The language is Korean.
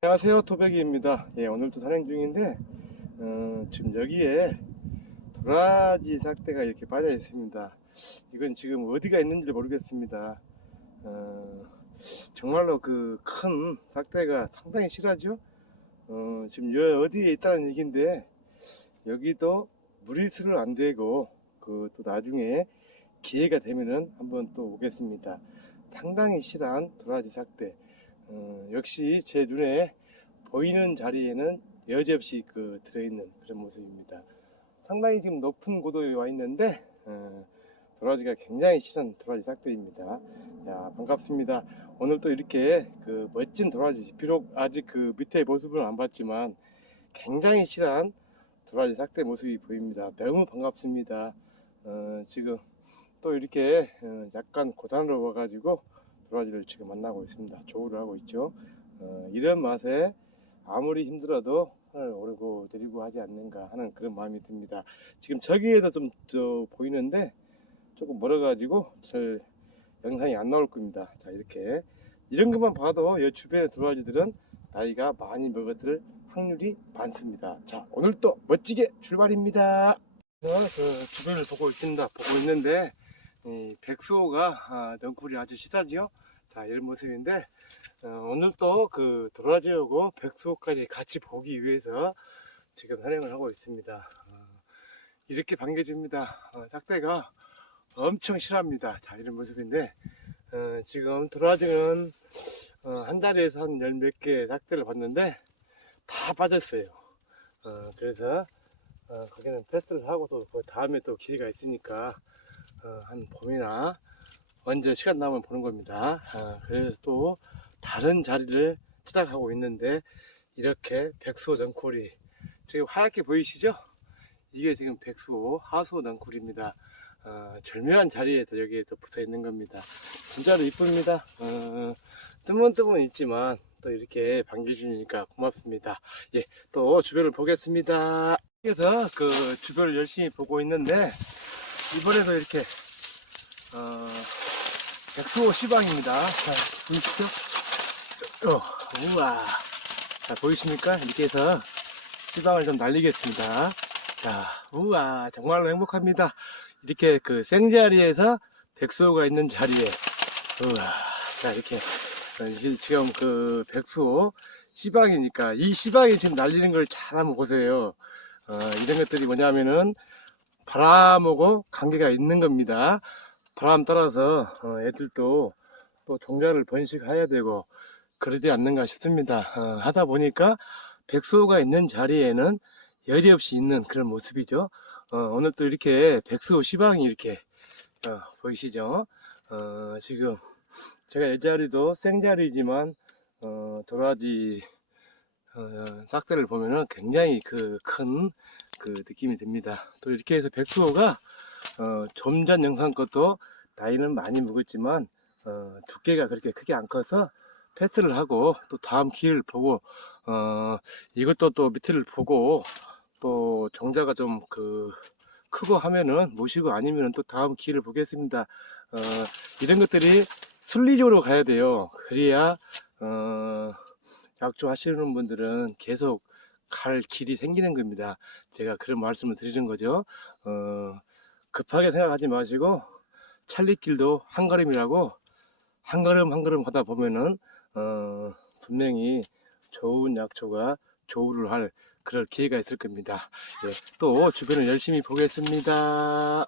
안녕하세요 토백이입니다. 예, 오늘도 산행 중인데 어, 지금 여기에 도라지 삭대가 이렇게 빠져 있습니다. 이건 지금 어디가 있는지 모르겠습니다. 어, 정말로 그 큰 삭대가 상당히 실하죠? 어, 지금 여 어디에 있다는 얘기인데 여기도 무리수를 안 되고 그 또 나중에 기회가 되면은 한번 또 오겠습니다. 상당히 실한 도라지 삭대 어, 역시 제 눈에 보이는 자리에는 여지없이 그 들어있는 그런 모습입니다. 상당히 지금 높은 고도에 와 있는데 어, 도라지가 굉장히 실한 도라지 싹들입니다. 야 반갑습니다. 오늘 또 이렇게 그 멋진 도라지 비록 아직 그 밑에 모습을 안 봤지만 굉장히 실한 도라지 싹대 모습이 보입니다. 너무 반갑습니다. 어, 지금 또 이렇게 어, 약간 고단으로 와가지고 도라지를 지금 만나고 있습니다. 조우를 하고 있죠. 어, 이런 맛에 아무리 힘들어도 하늘 오르고 내리고 하지 않는가 하는 그런 마음이 듭니다. 지금 저기에도 좀 저, 보이는데 조금 멀어가지고 잘 영상이 안 나올 겁니다. 자 이렇게 이런 것만 봐도 이 주변의 도라지들은 나이가 많이 먹었을 확률이 많습니다. 자 오늘 또 멋지게 출발입니다. 그 주변을 보고 있습니다. 보고 있는데 이 백수호가 아, 넝쿨이 아주 시다지요. 자 이런 모습인데 어, 오늘 또그 도라지하고 백수호까지 같이 보기 위해서 지금 산행을 하고 있습니다. 어, 이렇게 반겨줍니다. 어, 삭대가 엄청 실합니다. 자 이런 모습인데 어, 지금 도라지는 어, 한 자리에서 한 열 몇개 삭대를 봤는데 다 빠졌어요. 어, 그래서 어, 거기는 패스를 하고 또 그 다음에 또 기회가 있으니까 어, 한 봄이나 언제 시간 나면 보는 겁니다. 어, 그래서 또 다른 자리를 찾아가고 있는데 이렇게 백수호 넝쿨이 지금 하얗게 보이시죠? 이게 지금 백수호 하수호 넝쿨입니다. 어, 절묘한 자리에 또 여기에 또 붙어 있는 겁니다. 진짜로 이쁩니다. 어, 뜨문뜨문 있지만 또 이렇게 반겨주니까 고맙습니다. 예, 또 주변을 보겠습니다. 그래서 그 주변을 열심히 보고 있는데 이번에도 이렇게 어, 백수호 시방입니다. 자, 보이시죠? 어, 우와. 자, 보이십니까? 이렇게 해서 시방을 좀 날리겠습니다. 자, 우와. 정말로 행복합니다. 이렇게 그 생자리에서 백수호가 있는 자리에, 우와. 자, 이렇게. 어, 지- 지금 그 백수호 시방이니까 이 시방이 지금 날리는 걸 잘 한번 보세요. 어, 이런 것들이 뭐냐면은 바람하고 관계가 있는 겁니다. 바람 따라서 어, 애들도 또 종자를 번식해야 되고 그러지 않는가 싶습니다. 어, 하다 보니까 백수호가 있는 자리에는 여지없이 있는 그런 모습이죠. 어, 오늘 또 이렇게 백수호 시방이 이렇게 어, 보이시죠? 어, 지금 제가 이 자리도 생자리지만 어, 도라지 어, 싹대를 보면은 굉장히 그큰그 느낌이 듭니다. 또 이렇게 해서 백수호가 어, 좀 전 영상 것도 나이는 많이 먹었지만 어, 두께가 그렇게 크게 안 커서 패스를 하고 또 다음 기회를 보고 어, 이것도 또 밑을 보고 또 종자가 좀 그 크고 하면은 모시고 아니면은 또 다음 기회를 보겠습니다. 어, 이런 것들이 순리적으로 가야 돼요. 그래야 어, 약조 하시는 분들은 계속 갈 길이 생기는 겁니다. 제가 그런 말씀을 드리는 거죠. 어, 급하게 생각하지 마시고 찰리길도 한 걸음이라고 한 걸음 한 걸음 가다 보면은 어, 분명히 좋은 약초가 조우를 할 그럴 기회가 있을 겁니다. 예, 또 주변을 열심히 보겠습니다.